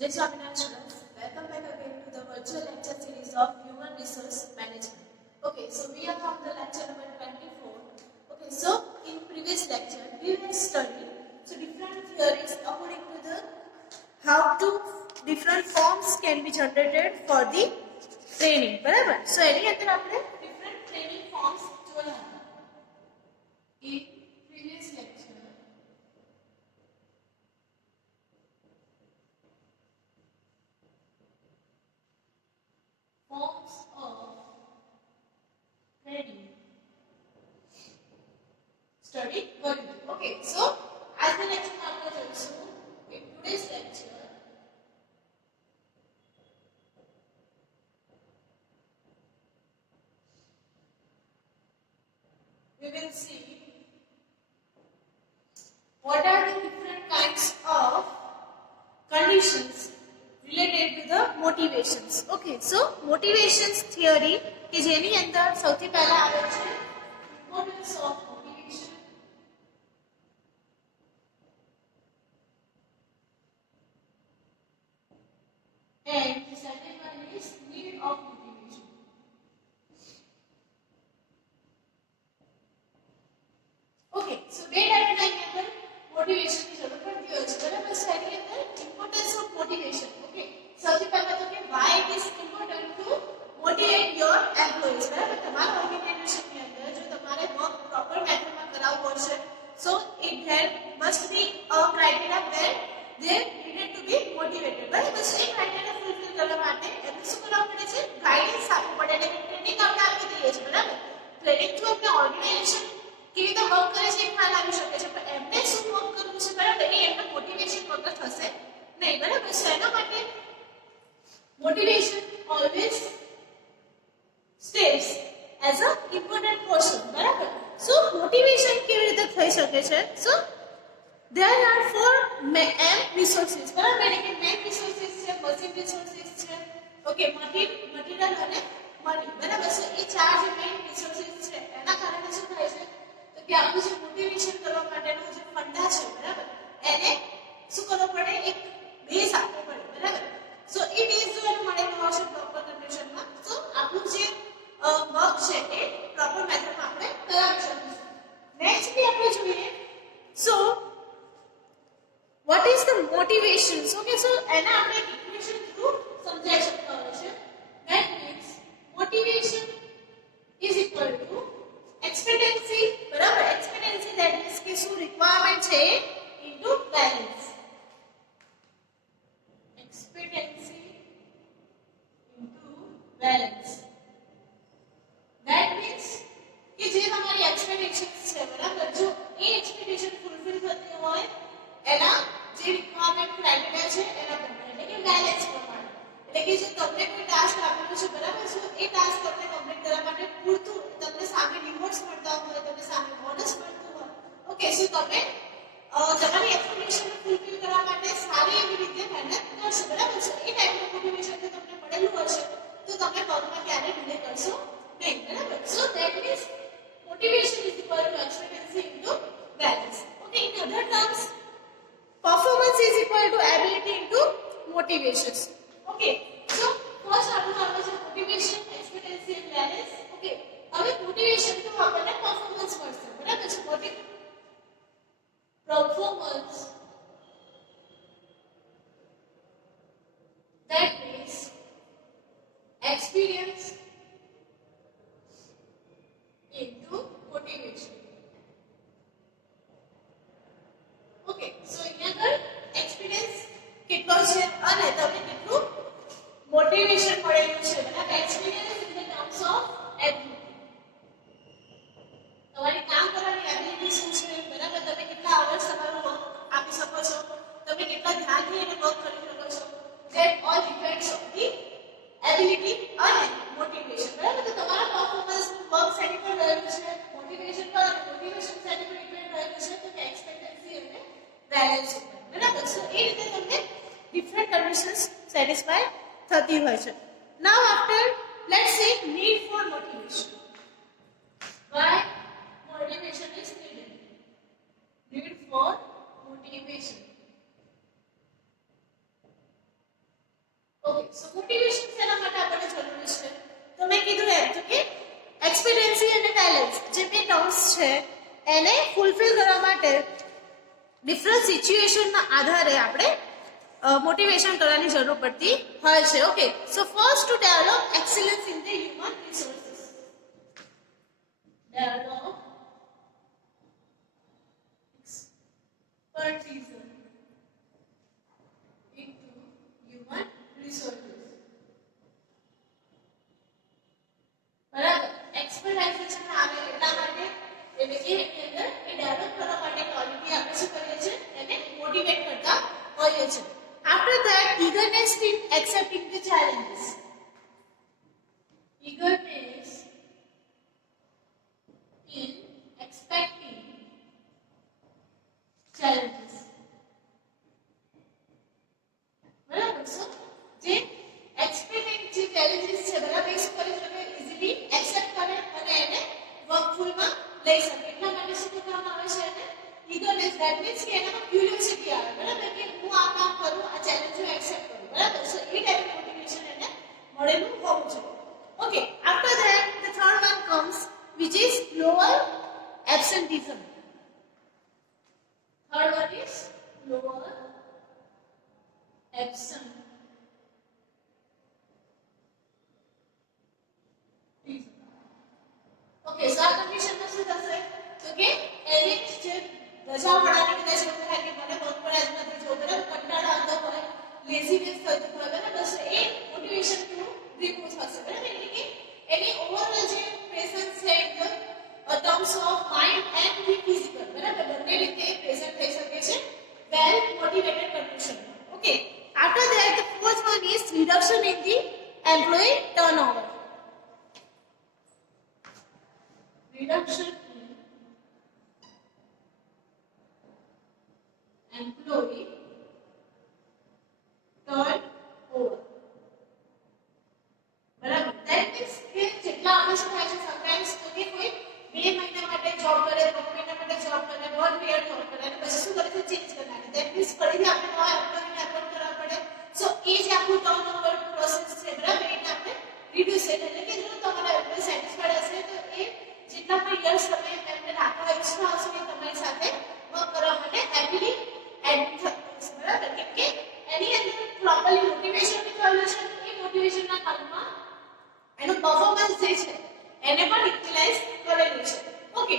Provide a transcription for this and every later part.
Jai Swaminarayan students, welcome back again to the virtual lecture series of Human Resource Management. Okay, so we are on the lecture number 24. Okay, so in previous lecture we were studying different theories according to the how to different forms can be generated for the training. બરાબર? So એની અંદર આપણે different training forms જોયા હતા. In previous lecture forms of training study going. Okay, so as the lecture number also in today's lecture we will see what are the different kinds of conditions related to the motivations. Okay, so motivations theory કે જેની અંદર સૌથી પહેલા આવે છે importance of motivation and the second one is need of motivation. Okay, so બે ટાઈપના અહીં અંદર મોટિવેશન ની જરૂર પડતી હોય છે બરાબર. so એની અંદર importance of motivation. Okay, સૌથી પહેલા તો કે why it is important to motivate your employees. બરાબર, તમારા ઓર્ગેનાઇઝેશન ની અંદર જો તમારે વર્ક પ્રોપર મેથડમાં કરાવવું પડશે so it there must be a criteria where they needed to be motivated. બરાબર, so એ criteria fulfill કરવા માટે એમને શું કરવું પડે છે? ગાઈડન્સ આપવું પડે એટલે કે ટ્રેનિંગ આપણે આપી દઈએ છીએ. બરાબર, ટ્રેનિંગ થ્રુ આપણે ઓર્ગેનાઇઝેશન કેવી રીતે વર્ક કરે છે એ ખ્યાલ આવી શકે છે પણ એમને શું વર્ક કરવું છે બરાબર એ એમના મોટિવેશન વગર થશે નહીં. બરાબર, so એના માટે motivation always stays as a important portion. બરાબર, so motivation કેવી રીતે થઈ શકે છે? so there are four main resources. બરાબર, એટલે કે main resources છે, machine resources છે, okay, material અને money. બરાબર, so એ ચાર જે main resources છે એના કારણે શું થાય છે તો કે આપણું જે મોટિવેશન કરવા માટેનો જે ફંડા છે બરાબર એને શું કરવું પડે? એક બેઝ આપવો પડે. બરાબર, so એ બેઝ જો એને મળેલો હશે પ્રોપર કન્ડિશનમાં તો આપણું જે વર્ક છે એ પ્રોપર મેથડમાં આપણે કરાવી શકીશું. નેક્સ્ટ બી આપણે જોઈએ so what is the motivations? Okay, so એના આપણે એક ઇક્વેશન થ્રુ સમજાઈ શકતા હોય છે. that means motivation is equal to expectancy. બરાબર, expectancy that means કે શું requirement છે into balance. expectancy into balance. that means કે જે તમારી expectations છે બરાબર જો એ expectation fulfill થતી હોય એના જે requirement criteria છે એના પ્રમાણે એટલે કે balance પ્રમાણે. એટલે કે જો તમને કોઈ ટાસ્ક આપેલો છે બરાબર so એ ટાસ્ક તમને કમ્પ્લીટ કરવા માટે પૂરતું તમને સામે રિવોર્ડ્સ મળતા હોય, તમને સામે બોનસ મળતું હોય. ઓકે, સો તમે તમારી એક્સપેક્ટેશન ફૂલફિલ કરવા માટે સારી એવી રીતે મહેનત કરશો. બરાબર, so એ ટાઈપનું મોટિવેશન જો તમને મળેલું હશે તો તમે વર્કમાં ક્યારે ડિલે કરશો નહીં. બરાબર, so that means motivation is equal to expectancy into balance. Okay, in other terms performance is equal to ability into motivations. Okay, so first આપણું આવે છે motivation, expectancy and balance. Okay, હવે motivation તો આપણને performance મળશે. બરાબર છે, performance that means experience into motivation. Okay, so અહીંયા આગળ experience કેટલો છે અને તમને કેટલું મોટિવેશન મળેલું છે. બરાબર, experience in the terms of ability. તમારી કામ કરવાની એબિલિટી શું છે? બરાબર, તમે કેટલા અવર્સ તમારું વર્ક આપી શકો છો, તમે કેટલા ધ્યાનથી એને વર્ક કરી શકો છો. that all depends on the ability અને મોટિવેશન. બરાબર, તો તમારા પરફોર્મન્સ વર્ક સેટિંગ પર રહેલું છે, મોટિવેશન પર અને મોટિવેશન સેટિંગ પર ડિપેન્ડ રહેલું છે તો કે એક્સપેક્ટન્સી અને બેલેન્સ ઉપર. બરાબર, સો એ રીતે તમને ડિફરન્ટ કન્ડિશન્સ સેટિસ્ફાય થતી હોય છે. Now after let's see need for motivation. why motivation is needed? need for motivation. So motivation શેના માટે આપણને જરૂરી છે? તો મેં કીધું એમ તો કે એક્સપેક્ટન્સી અને બેલેન્સ જે બે ટર્મ્સ છે એને ફૂલફિલ કરવા માટે ડિફરન્ટ સિચ્યુએશનના આધારે આપણે મોટિવેશન કરવાની જરૂર પડતી હોય છે. Okay, so first to develop excellence in the human resources. Develop expertise into human resources. બરાબર, એક્સપર્ટાઇઝેશન આવે એટલા માટે એટલે કે એની અંદર એ ડેવલપ કરવા માટે ક્વોલિટી આપણે શું કરીએ છીએ એને મોટિવેટ કરતા હોઈએ છીએ. After that eagerness in accepting the challenges. Eagerness in expecting challenges. બરાબર, સો જે એક્સપેક્ટિંગ જે challenges છે બરાબર એ શું કરી શકે ઇઝીલી એક્સેપ્ટ કરે અને એને વર્કફુલમાં લઈ શકે. એટલા માટે શું કહેવામાં આવે છે એને eagerness. that means કે એનામાં ક્યુરિયોસિટી આવે બરાબર કે હું આ કામ કરું, આ ચેલેન્જ હું એક્સેપ્ટ કરું બરાબર. સો એ ટાઈપનું મોટિવેશન એને મળેલું હોવું જોઈએ. Okay, after that the third one comes which is lower absenteeism. Third one is lower absenteeism. Okay, so આ કન્ડિશનમાં શું થશે તો કે એની જે રજા મળવાની કદાચ એવું થાય કે મને વર્ક પર આજ નથી જવું બરાબર, કંટાળો આવતો હોય, લેઝીનેસ થતું હોય બરાબર, so એ મોટિવેશન ટુ રિમૂવ થશે બરાબર. એટલે કે એની ઓવરઓલ જે પ્રેઝન્સ છે terms of mind and physical બરાબર બંને રીતે પ્રેઝન્ટ થઈ શકે છે વેલ મોટિવેટેડ કન્ડિશનમાં. Okay, after that the fourth one is reduction in the employee turnover. Reduction in employee turnover. બરાબર, that means કે જેટલા અમે શું થાય છે સમટાઈમ્સ તો કે કોઈ 2 મહિના માટે જોબ કરે, 3 મહિના માટે જોબ કરે, 1 યર જોબ કરે અને પછી શું કરે છે ચેન્જ કરી નાખે. that means ફરીથી આપણે નવા એમ્પ્લોયીને એપોઇન્ટ કરવા પડે. સો એ જે આખું ટર્નઓવર પ્રોસેસ છે બરાબર એને આપણે રિડ્યુસ એટલે કે જો તમારા એમ્પ્લોયી સેટિસ્ફાઈડ હશે તો એ જેટલા પણ યર્સ તમે એમને રાખવા ઈચ્છો હશો એ તમારી સાથે વર્ક કરવા માટે હેપીલી એડમિટ થશે બરાબર. કેમ કે એની અંદર પ્રોપરલી મોટિવેશન બી થયેલું છે, એ મોટિવેશનના કારણમાં એનું પરફોર્મન્સ જે છે એને પણ યુટિલાઇઝ કરેલું છે. Okay,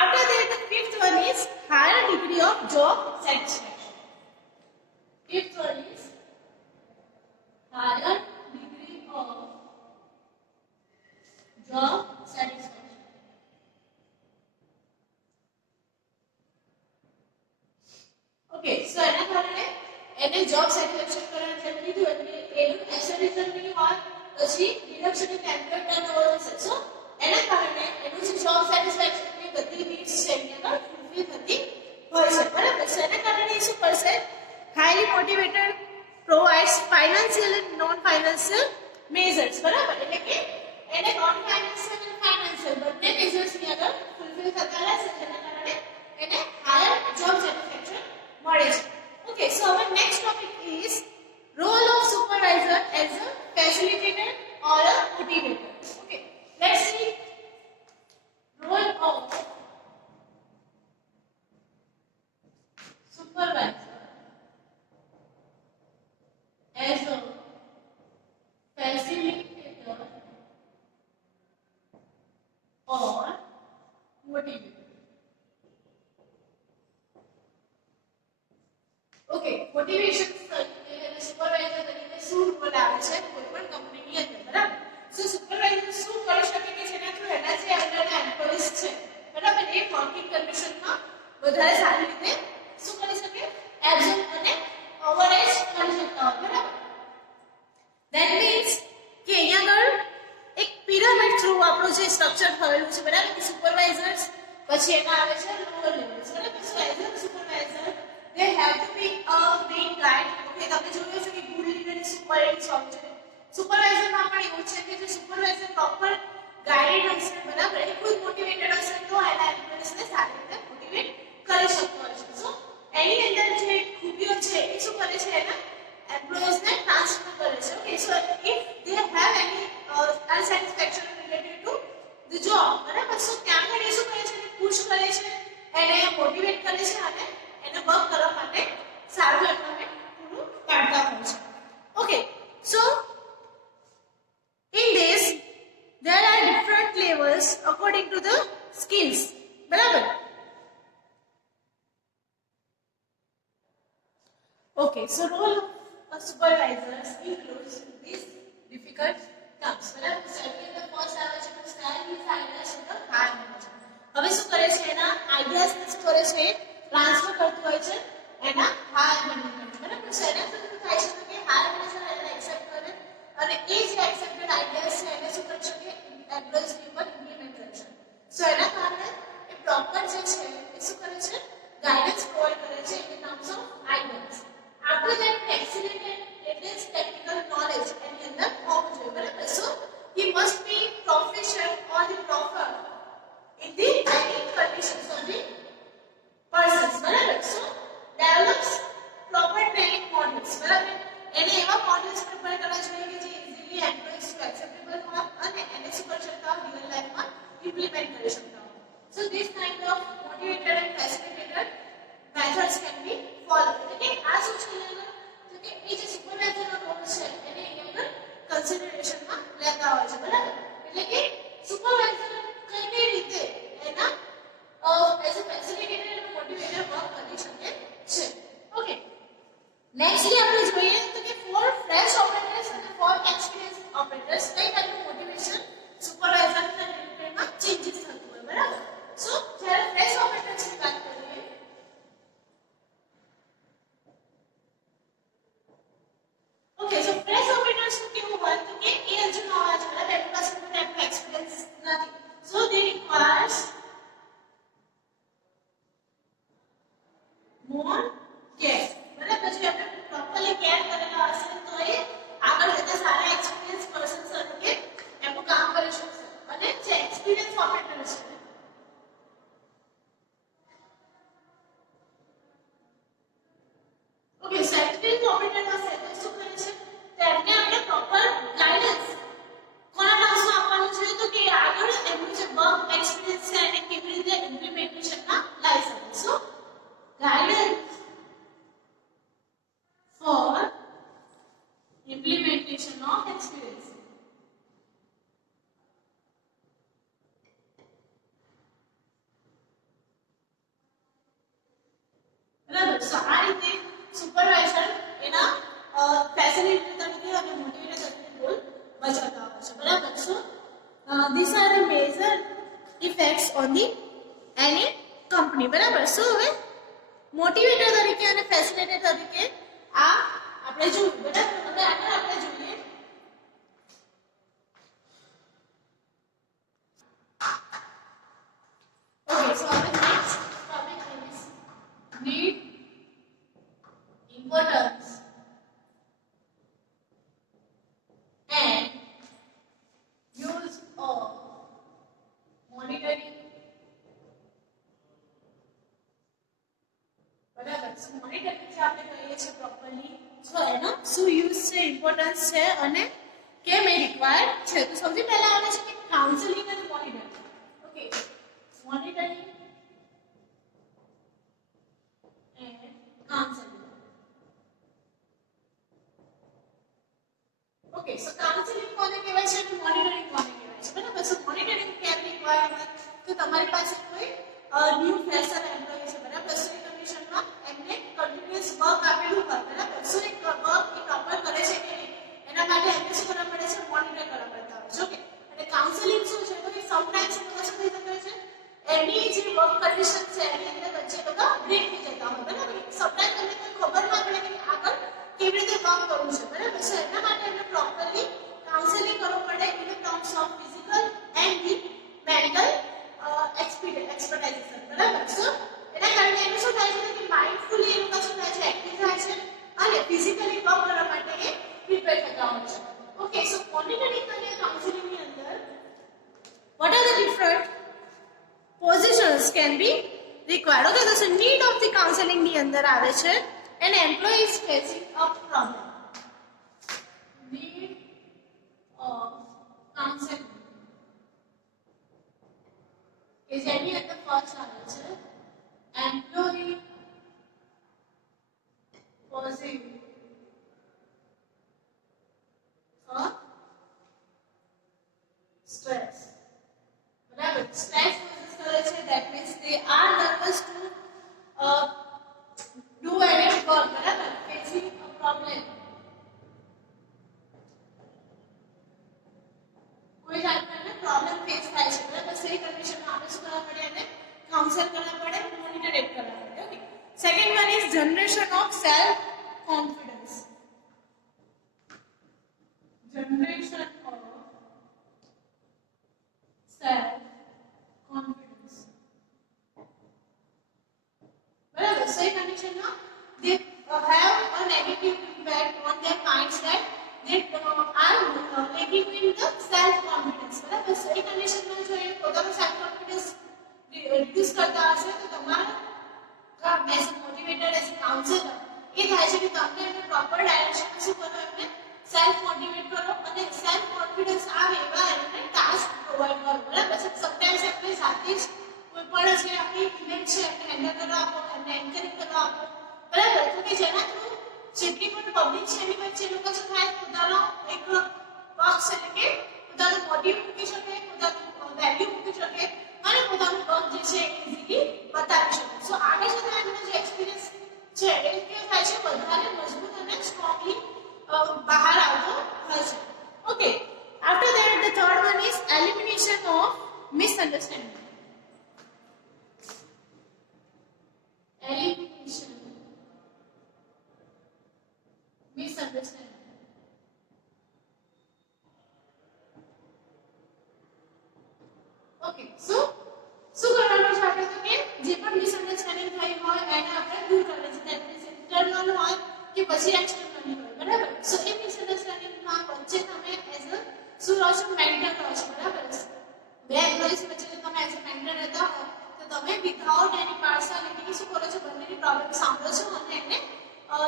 after that the fifth one is higher degree of job satisfaction. Fifth one is higher degree of job satisfaction. Okay, so એના કારણે એને જોબ સેટિસ્ફેક્શન કરવાનું જેમ કીધું એટલે એનું એબ્સેન્ટિઝમ નહીં હોય, પછી રિડક્શન ઇન એમ્પ્લોયી ટર્નઓવર થશે. સો એના કારણે એનું જે જોબ સેટિસ્ફેક્શનની બધી નીડ્સ છે એની અંદર ફૂલફિલ થતી હોય છે બરાબર. સો એના કારણે શું કરશે highly motivated provides financial and non financial measures બરાબર. એટલે કે એને નોન ફાઇનાન્શિયલ અને ફાઇનાન્શિયલ બંને મેઝર્સની અંદર ફૂલફિલ થતા રહેશે જેના કારણે એને હાયર જોબ સેટિસ્ફેક્શન મળે છે. ઓકે, સો our next topic is role of supervisor as a facilitator or a motivator. Okay, let's see role of supervisor as a facilitator or motivator. Okay, motivation તરીકે અને સુપરવાઇઝર તરીકે શું રોલ આવે છે કોઈ પણ કંપનીની અંદર બરાબર. સો સુપરવાઇઝર શું કરી શકે કે જેના થ્રુ એના જે અંડરના એમ્પ્લોઈઝ છે બરાબર એ વર્કિંગ કન્ડિશનમાં વધારે સારી રીતે શું કરી શકે એબ્ઝોર્બ અને ઓવરરાઇડ કરી શકતા હોય બરાબર. ધેટ મીન્સ કે અહીંયા આગળ એક પિરામિડ થ્રુ આપણું જે સ્ટ્રક્ચર થયેલું છે બરાબર કે સુપરવાઇઝર્સ પછી એના આવે છે લોઅર લેવલ્સ બરાબર. સો as a supervisor they have to be a main guide. Okay, તમે જોયું છે કે ગુડ લીડર ઇઝ સુપરિયર ઓફ છે. સુપરવાઇઝરમાં પણ એવું છે કે જે સુપરવાઇઝર પ્રોપર ગાઈડેડ હશે બરાબર એ ખુદ મોટિવેટેડ હશે તો એના એમ્પ્લોઈઝને સારી રીતે મોટિવેટ કરી શકતો હશે. સો એની અંદર જે ખૂબીઓ છે એ શું કરે છે એના એમ્પ્લોઈઝને ટ્રાન્સફર કરે છે. ઓકે, સો Okay, so role of supervisors includes these difficult tasks. બરાબર સેકન્ડ ધ ફર્સ્ટ આવે છે તો stand his ideas to the higher manager. હવે શું કરે છે એના આઈડિયાઝ ને શું કરે છે ટ્રાન્સફર કરતું હોય છે એના હાયર મેનેજમેન્ટ. બરાબર છે એના શું થાય છે તો કે હાયર મેનેજર એને એક્સેપ્ટ કરે અને એ જે એક્સેપ્ટેડ આઈડિયાઝ છે એને શું કરે છે કે એમ્પ્લોઈઝ ની ઉપર ઇમ્પ્લિમેન્ટ કરે છે. સો એના કારણે એ પ્રોપર જે છે એ શું કરે છે ગાઈડન્સ પ્રોવાઈડ કરે છે in terms of ideas. After that, excellent and latest technical knowledge એની અંદર હોવું જોઈએ. બરાબર so he must be proficient or the proper in the training conditions of the persons. બરાબર so develops proper training modules. બરાબર એને એવા modules prepare કરવા જોઈએ કે જે ઇઝીલી એમ્પ્લોઈઝ ટુ એક્સેપ્ટેબલ હોય અને એને શું કરી શકતા હોય રિયલ લાઈફમાં ઇમ્પ્લિમેન્ટ કરી શકતા હોય. So this kind of motivated and facilitated methods can be followed. એટલે કે આ શું છે તો કે એ જે સુપરવાઇઝરનો રોલ છે એને એની અંદર કન્સિડરેશનમાં લેતા હોય છે. બરાબર એટલે કે સુપરવાઇઝર કઈ રીતે એના એઝ અ ફેસિલિટેટર અને મોટિવેટર વર્ક કરી શકે છે. ઓકે નેક્સ્ટલી આપણે જોઈએ તો કે ફોર ફ્રેશ ઓપરેટર્સ અને ફોર એક્સપીરિયન્સ ઓપરેટર્સ કઈ ટાઈપનું મોટિવેશન સુપરવાઇઝરના રિલેટેડમાં ચેન્જીસ થતું હોય. બરાબર સો જ્યારે ફ્રેશ ઓપરેટર્સની વાત કરીએ ઓકે સો ફ્રેશ ઓપરેટર્સ નું કેવું હોય તો કે એ હજુ નવા છે. બરાબર એમની પાસે કોઈ ટાઈપનો એક્સપીરિયન્સ નથી. સો દે રિક્વાયર્સ more care. બરાબર પછી આપણે પ્રોપરલી કેર કરેલા હશે તો એ આગળ જતા સારા એક્સપીરિયન્સ પર્સન તરીકે એમનું કામ કરી શકશે. અને જે એક્સપીરિયન્સ ઓપરેટર છે ઓકે સો એક્સપીરિયન્સ ઓપરેટર હશે તો શું કરે છે તો એમને આપણે પ્રોપર ગાઈડન્સ કોના નામમાં આપવાનું છે તો કે આગળ એમનું જે વર્ક એક્સપીરિયન્સ છે એને કેવી રીતે ઇમ્પ્લિમેન્ટેશનમાં લાવી શકે. સો guidance for implementation of experience. બરાબર સો આ રીતે સુપરવાઇઝર એના ફેસિલિટેટર તરીકે અને મોટિવેટર તરીકે રોલ ભજવતા હોય છે. બરાબર સો these are the major effects on the any company. બરાબર સો હવે મોટિવેટર તરીકે અને ફેસિલિટેટર તરીકે આ આપણે જોયું. બરાબર હવે આગળ આપણે જોઈએ ઓકે સો હવે next topic is need importance and use of monitoring. બરાબર સો મોનિટરિંગ જે આપણે કહીએ છીએ પ્રોપરલી સો એનો શું યુઝ છે ઇમ્પોર્ટન્સ છે અને કેમ એ રિક્વાયર્ડ છે. તો સૌથી પહેલા આવે છે કે કાઉન્સેલિંગ અને monitoring. Okay monitoring and counselling. Okay so counselling કોને કહેવાય છે અને મોનિટરિંગ કોને કહેવાય છે. બરાબર સો મોનિટરિંગ કેમ રિક્વાયર્ડ હોય તો તમારી પાસે કોઈ ન્યૂ ફ્રેશર એમ્પ્લોય છે. બરાબર સો એ કન્ડિશનમાં એમને કન્ટિન્યુઅસ વર્ક આપેલું હોય. બરાબર સો એ વર્ક એ પ્રોપર કરે છે કે નહીં એના માટે એમને શું કરવા પડે છે મોનિટર કરવા પડતા હોય છે. ઓકે અને કાઉન્સેલિંગ શું છે તો કે સમટાઈમ્સ લોકો શું થઈ શકે છે એની જે વર્ક કન્ડિશન છે એની અંદર વચ્ચે લોકો બ્રેક થઈ જતા હોય. બરાબર સમટાઈમ્સ એમને કોઈ ખબર ના પડે કે આગળ કેવી રીતે વર્ક કરવું છે. બરાબર સો એના માટે એમને પ્રોપરલી કાઉન્સેલિંગ કરવું પડે in terms of physical and the mental expertization. બરાબર સો એના કારણે એને શું થાય છે કે માઇન્ડફુલી એ લોકો શું થાય છે એક્ટિવ થાય છે અને ફિઝિકલી વર્ક કરવા માટે એ પ્રિપેર થતા હોય છે. ઓકે સો મોનિટરિંગ અને કાઉન્સેલિંગ ની અંદર what are the different positions can be required. Okay so need of the counseling ની અંદર આવે છે an employee is facing a problem. Need of counseling કે જેની અંદર ફર્સ્ટ આવે છે employee posing a stress. બરાબર સ્ટ્રેસ પોઝિસ કરે છે that means they are nervous to do any work. બરાબર facing generation of self confidence. बराबर. So ये condition ना they have a negative impact on their minds that they are lacking in the self confidence. बराबर. So ये condition में जो ये પોતાનો self confidence reduce करता હશે તો તમારા as a motivator, as a counselor એ થાય છે કે તમને એમને પ્રોપર ડાયરેક્શન શું કરો, એમને સેલ્ફ મોટિવેટ કરો અને સેલ્ફ કોન્ફિડન્સ આવે એવા એમને ટાસ્ક પ્રોવાઈડ કરો. બરાબર છે. સમટાઈમ્સ આપણે સાથે જ કોઈ પણ જે આપણી ઇમેજ છે એમને હેન્ડલ કરવા આપો, એમને એન્કરેજ કરવા આપો. બરાબર. તો કે જેના થ્રુ જેટલી પણ પબ્લિક છે એની વચ્ચે લોકો શું થાય પોતાનો એક બોક્સ એટલે કે પોતાનું મોટિવ મૂકી શકે, પોતાનું વેલ્યુ મૂકી શકે અને પોતાનું વર્ક જે છે ઇઝીલી બતાવી શકે. સો આગળ જતા એમનો જે એક્સપિરિયન્સ છે એ કેવો થાય છે, વધારે મજબૂત અને સ્ટ્રોંગલી બહાર આવતો હોય છે. Okay. After that the third one is elimination of misunderstanding. Elimination misunderstanding. Okay, so શું કરવાનું છે આપણે, તો કે જે પણ મિસઅન્ડરસ્ટેન્ડિંગ થઈ હોય એને આપણે દૂર કરવાની છે. that means internal હોય કે પછી external હોય. બરાબર. સો એ મિસઅન્ડરસ્ટેન્ડિંગ માં વચ્ચે તમે એઝ અ શું રહો છો, મેન્ટર રહો છો. બરાબર. બે એમ્પ્લોઈઝ વચ્ચે જો તમે એઝ અ મેન્ટર રહેતા હો તો તમે વિધાઉટ એની પાર્શિયાલિટી શું કરો છો, બંનેની પ્રોબ્લેમ સાંભળો છો અને એને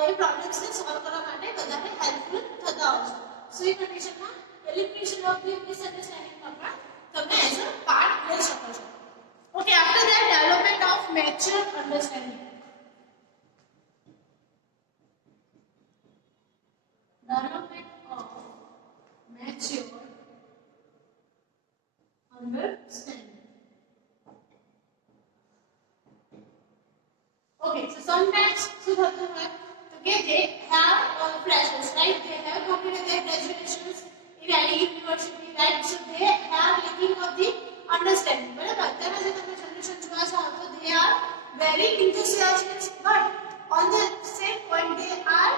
એ પ્રોબ્લેમ્સને સોલ્વ કરવા માટે વધારે હેલ્પફુલ થતા હો છો. સો એ કન્ડિશનમાં એલિમિનેશન ઓફ ધી મિસઅન્ડરસ્ટેન્ડિંગમાં પણ તમે એઝ અ પાર્ટ લઈ શકો છો. Okay. After that development of mature understanding. Development of mature understanding. Okay, so sometimes શું થતું હોય તો કે they have freshers, right? They have completed their graduations in any university, right? So they have lacking of the understanding. બરાબર. અત્યારના જે તમે જનરેશન જોવા છો તો they are very enthusiastic, but on the same point they are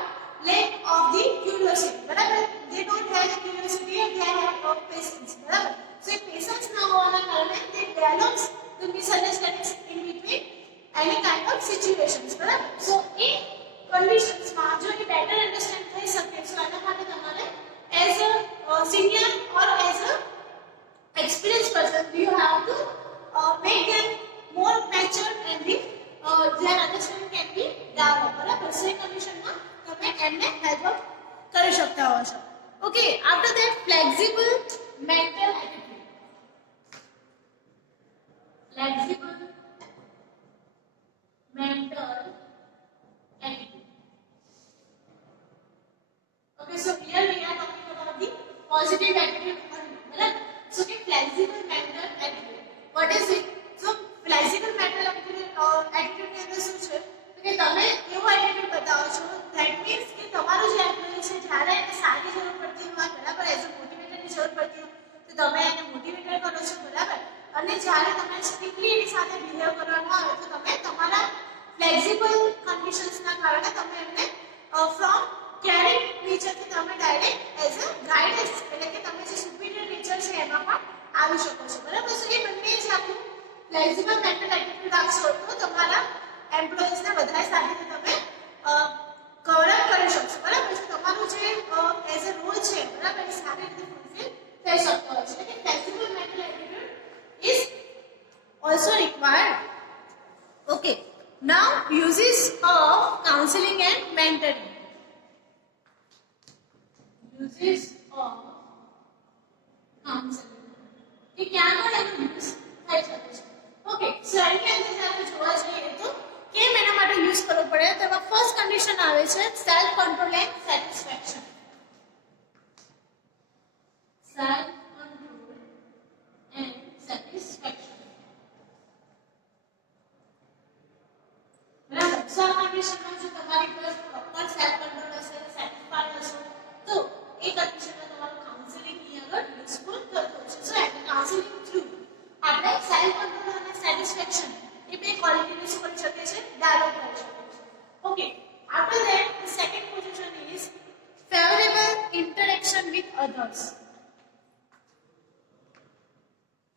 lack of the curiosity. બરાબર. They don't have the curiosity and they have no patience. બરાબર. So એ patience ના હોવાના કારણે they develops the misunderstandings in between any kind of situations. બરાબર. So in conditions માં જો એ better understand થઈ શકે છે એના માટે તમારે as a senior or as a experienced person you have to make them more mature and their understanding can be developed. બરાબર. So એ condition માં તમે એમને હેલ્પ કરી શકતા હો છો. Okay. After that flexible mental attitude. Flexible mental attitude. Okay, so here we are talking about the positive attitude only. Right? So the flexible mental attitude. What is it? So flexible mental attitude ની અંદર શું છે કે તમે એવો એટીટ્યુડ બતાવો છો that means કે તમારું જે એમ્પ્લોય છે જ્યારે એને સારી જરૂર પડતી હોય, બરાબર, એઝ અ મોટિવેટરની જરૂર પડતી હોય તો તમે એને મોટિવેટ કરો છો. બરાબર. અને જ્યારે તમે સ્ટ્રિક્ટલી એની સાથે બિહેવ કરવાનું આવે તો તમે તમારા ફ્લેક્સિબલ કન્ડિશન્સના કારણે તમે એમને ફ્રોમ કેરિંગ નેચરથી તમે ડાયરેક્ટ એઝ અ ગાઈડન્સ એટલે કે તમે જે સુપીરિયર નેચર છે એમાં પણ આવી શકો છો. બરાબર. સો એ બંને જ આપણું ફ્લેક્સિબલ મેન્ટલ એટીટ્યુડ રાખશો તો તમારા એમ્પ્લોઈઝને વધારે સારી રીતે તમે કવર અપ કરી શકશો. બરાબર. સો તમારું જે એઝ અ રોલ છે બરાબર એ સારી રીતે ફૂલફિલ થઈ શકતો હોય છે. એટલે કે flexible mental attitude is also required. Okay. Now uses of counseling and mentoring. Uses of counseling. ये क्या कोड है यूज થઈ શકે છે. ઓકે. સો એની અંદર આપણે જોવા જઈએ તો કેમ એના માટે યુઝ કરવો પડે તો એમાં ફર્સ્ટ કન્ડિશન આવે છે self control and satisfaction. Self control and satisfaction. બરાબર. સો આ કન્ડિશનમાં જો તમારી પર પ્રોપર સેલ્ફ કંટ્રોલ હશે, સેટિસ્ફાઈડ હશો તો એ કન્ડિશનમાં તમારું with others.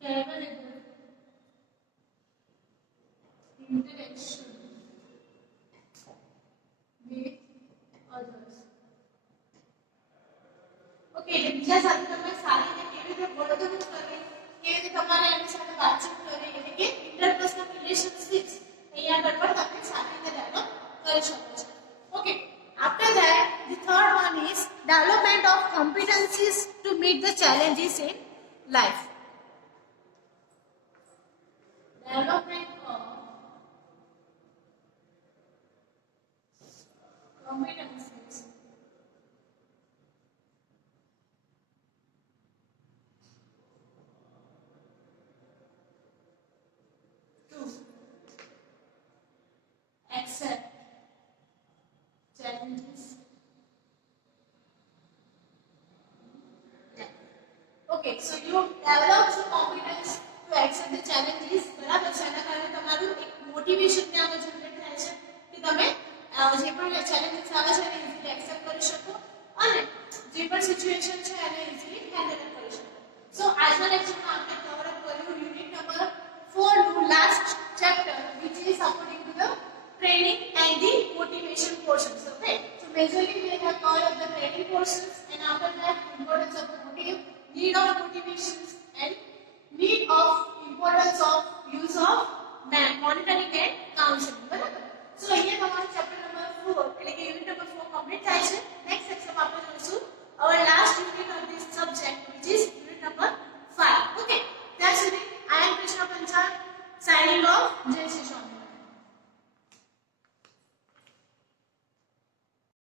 Favorable interaction with others. Okay એટલે બીજા સાથે તમે સારી રીતે કેવી રીતે વર્તણૂક કરવી, કેવી રીતે તમારે એમની સાથે વાતચીત કરવી, એટલે કે ઇન્ટરપર્સનલ રિલેશનશિપ્સ અહીંયા આગળ પણ તમે સારી રીતે ડેવલપ કરી શકો છો. Okay, after that the third one is development of competencies to meet the challenges in life. Development of competencies to accept challenges. Okay, so you develop the competence to accept the challenges. બરાબર છે, એના કારણે તમારું એક મોટિવેશન ત્યાં જનરેટ થાય છે કે તમે જે પણ ચેલેન્જીસ આવે છે એને ઇઝીલી એક્સેપ્ટ કરી શકો અને જે પણ સિચ્યુએશન છે એને ઇઝીલી હેન્ડલ કરી શકો. સો આજના લેક્ચરમાં આપણે કવર અપ કર્યું યુનિટ નંબર 4 નું last chapter which is according to the training and the motivation portions. Okay, so majorly we have covered up the training portions and after that importance of the motive, need of motivations and need of importance of use of monitoring and counseling. બરાબર, સો અહીંયા તમારું chapter number 4 એટલે કે unit number 4 કમ્પ્લીટ થાય છે. નેક્સ્ટ સેક્શનમાં આપણે જોઈશું our last unit of this